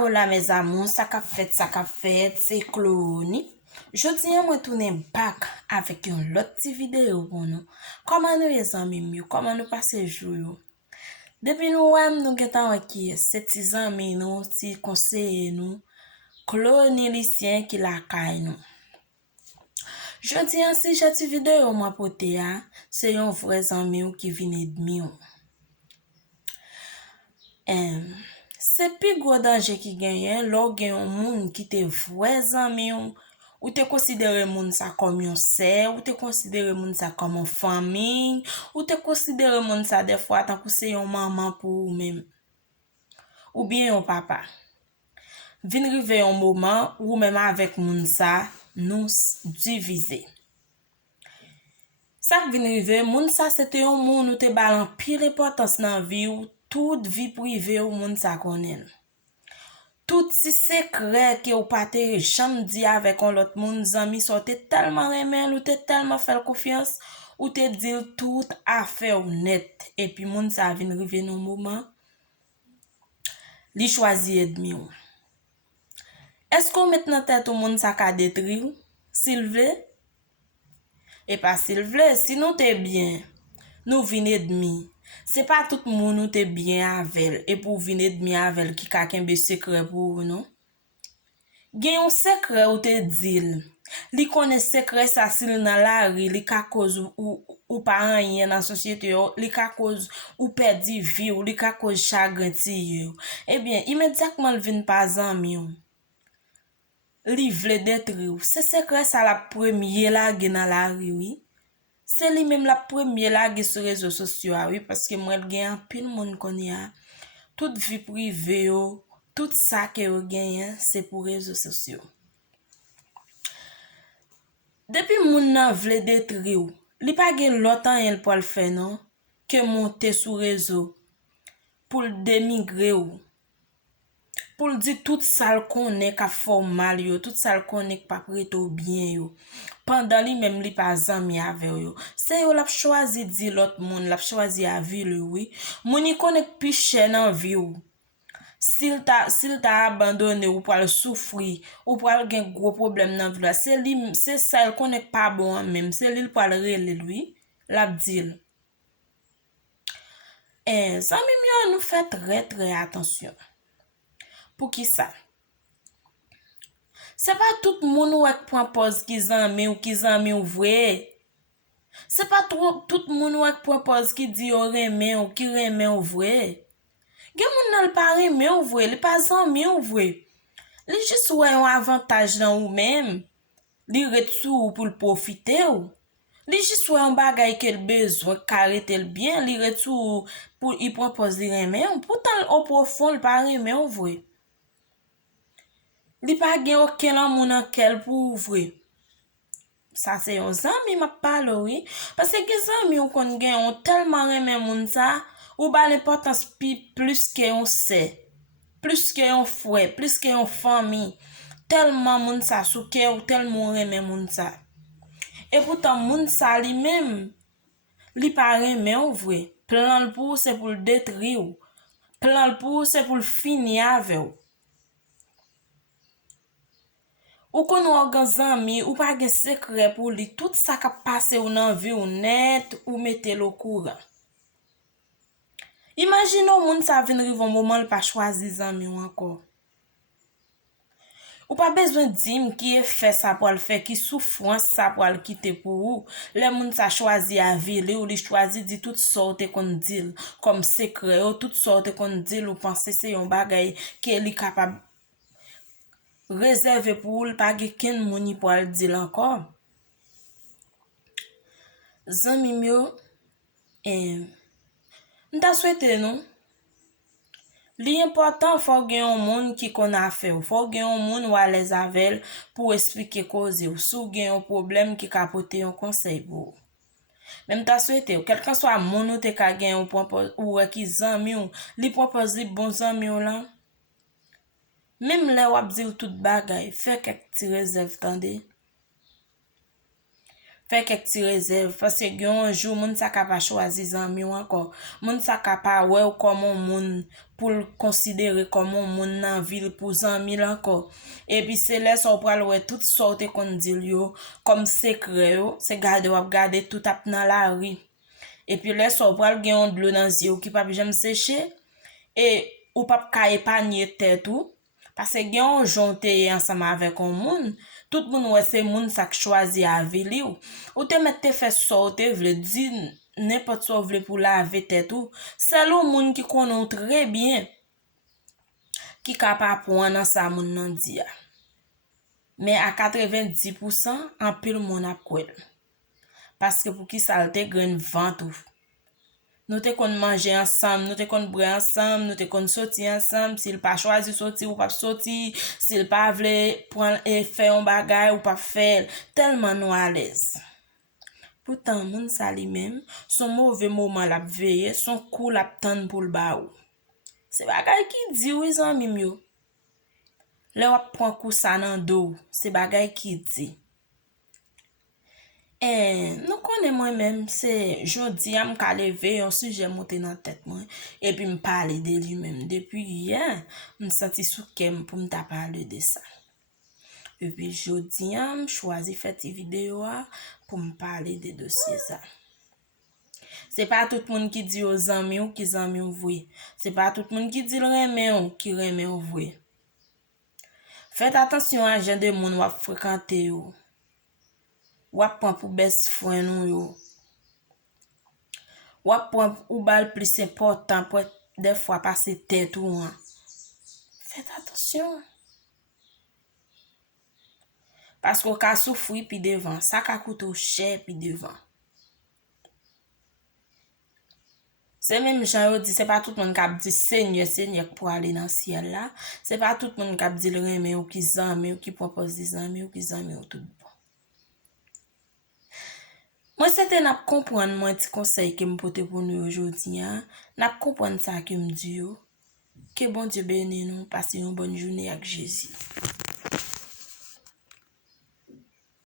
Hola mes amours, ça qu'a fait, c'est Cloni. Je tiens moi tourner back avec une autre petite vidéo pour nous. Comment nous les amis mieux, comment nous passer jour. Depuis nous nous getan qui c'est 6 amis nous, si conseiller nous, Cloni lycien qui la caille nous. Je tiens si cette vidéo moi poté c'est un vrai ami qui vient de mieux. C'est plus gros danger qui gagne lor gen un moun qui te vrais ami ou te considérer moun ça comme un sœur ou te considérer moun ça comme une famille ou te considérer moun ça des fois tant que c'est un maman pour ou même ou bien un papa vinn rive un moment ou même avec moun ça nous diviser ça vinn rive moun ça c'était un moun ou te balan pile importance dans vie ou toute vie privée ou moun ça connaît. Tout si secret que ou pas te jamais dit avec un l'autre monde zami sortait tellement remel ou te tellement faire confiance ou te dire tout affaire net et puis moun ça vinn rive dans moment li choisi ennemi ou. Est-ce qu'on maintenant tête au monde ça ka détruire s'il veut et pas s'il veut sinon t'es bien nous vinn ennemi. C'est pas tout monde ou te bien avec et pour vinn ennemi avec qui ka kembe secret pour non. Gen yon secret ou te dil. Li connaît secret ça sil dans la rue, li ka cause ou pa rien dans société yo, li ka cause ou perdi vie ou li ka cause chagrin ti yo. Eh bien, immédiatement vinn pas zanmi yo. Li vle détruire. C'est secret ça la premier la gen dans la rue, oui. C'est lui même la premier la gen sur réseaux sociaux, oui, parce que moi gen pile monde connait toute vie privée yo. Tout ça que vous gagnez, c'est pour les réseaux sociaux. Depuis moun nan vle détruire, li pa gen longtemps el pour le faire non, que monter sur réseau pour démigrer ou. Pour dire tout ça connaît ka formal yo, tout ça connaît pas prêt au bien yo. Pendant li même li pas zanmi avec yo. C'est yo l'a choisi di l'autre monde, l'a choisi à vivre oui. Moun y connaît plus cher dans vie ou. S'il t'a abandonné ou pour le souffrir ou pour le gen gros problème dans vie c'est ça il connaît pas bon même c'est lui pour le rele lui l'a dit ça nous fait très attention pour qui ça c'est pas tout monde ou point pause qui zanmi ou vrai c'est pas tout monde ou point pause qui dit ou remen ou qui remen ou vrai. Gen moun nan l pa reme ou vwe, li pa zanmi ou vwe. Li juste wè un avantage dans ou même, li retsou pour le profiter ou. Li juste wè un bagay que l besoin karete l bien, li retsou pour y propose li reme ou. Pourtant au profond l pa reme ou vwe. Li pa gen aucun amour nan kel pour vwe. Ça c'est un zanmi m'a parle oui parce que gen zanmi ou kon gen on tellement reme moun ça ou ba l'importance plus que on sait plus que on frère plus que on famille tellement moun ça sou cœur ou tellement reme moun ça et pourtant moun ça li même li pa reme ou vrai plan pour c'est pour le détruire plan pour c'est pour finir avec ou. Ou kon ou gen zanmi ou pa gen secret pour li tout ça ka passe ou nan vie ou net ou mette le courant. Imaginons moun sa vinn rive un moment l pa choisi zanmi ou encore. Ou pas besoin dim qui est fait ça pour le faire qui souffrance ça pour le quitter pour ou. Les moun sa choisi à vivre ou li choisi dit toute sorte qu'on dit comme secret ou toute sorte qu'on dit ou penser c'est un bagay qui est capable réservé pour ou pas gen moun pour le dire encore. Zanmi mio m'ta souhaité non. Li important faut gen un monde qui connaît affaire, faut gen un monde ou à l'aise avec pour expliquer cause ou sou gen un problème qui capote un conseil pour. Même ta souhaité quelqu'un soit moun ou te ka gen un point ou qui zanmi ou li propose li bon zanmi ou là. Même là ou ap dire tout bagay, fait quelques petits réserve tande. Fè kek ti rezerv, paske gen un jour moun sa ka pa choisi zanmi ou encore. Moun sa ka pa wè ou komon moun pou l konsidere komon moun nan vil pou zanmi l encore. Et puis c'est là so pral wè tout sorte kon dil yo comme secret yo, c'est gade wap gade tout ap nan la ri. Et puis là so pral gen yon de l'eau dans zyo ki pa jem séché et ou pap ka épanye tête ou parce que gen yon jonte ensemble avec un moun. Tout moun wè se moun sa ki choisi avili ou te mette te fè so te vle di n'importe so vle pour laver tête ou c'est le moun qui konon très bien qui capable pour nan sa moun nan di ya. Mais à 90% en pile moun ap kwel. Parce que pour qui ça te graine vent ou. Nous te kon manger ensemble, nous te kon boire ensemble, nous te kon sortir ensemble, s'il pas choisi sortir ou pas sortir, s'il pas vle prendre et faire un bagay ou pas faire, tellement nous à l'aise. Pourtant moun sa li même, son mauvais moment l'a veillé, son coup l'a tande pour le ba ou. C'est bagay qui dit oui zanmi yo. Le wap prend coup ça nan do, c'est bagay qui dit. Nou konnen moi-même, c'est jodi am ka leve yon sujet monté dans tête moi et puis me parler de lui-même. Depuis hier, me senti sous kem pour me parler de ça. Et puis jodi am choisi faire cette vidéo pour me parler de dossier ça. C'est pas tout le monde qui dit aux amis ou qui amis ou vrai. C'est pas tout le monde qui dit le remen ou qui remen ou vrai. Faites attention à gens de monde wap fréquenter ou. Wap prend pour best friend ou yo. Wap prend ou bal plus important pour des fois passer tête ou an. Faites attention. Parce qu'on ka souffrir puis devant, ça ka coûte cher puis devant. C'est même Jean dit c'est pas tout le monde qui dit Seigneur Seigneur pour aller dans le ciel là, c'est pas tout le monde qui dit le remen ou qui zanmi ou qui propose des amis ou qui zanmi ou tout bon. Moi c'était n'a comprendre moi petit conseil que me porter pour nous aujourd'hui n'a comprendre ça que me dit yo. Que bon Dieu bénisse nous, passer une bonne journée avec Jésus.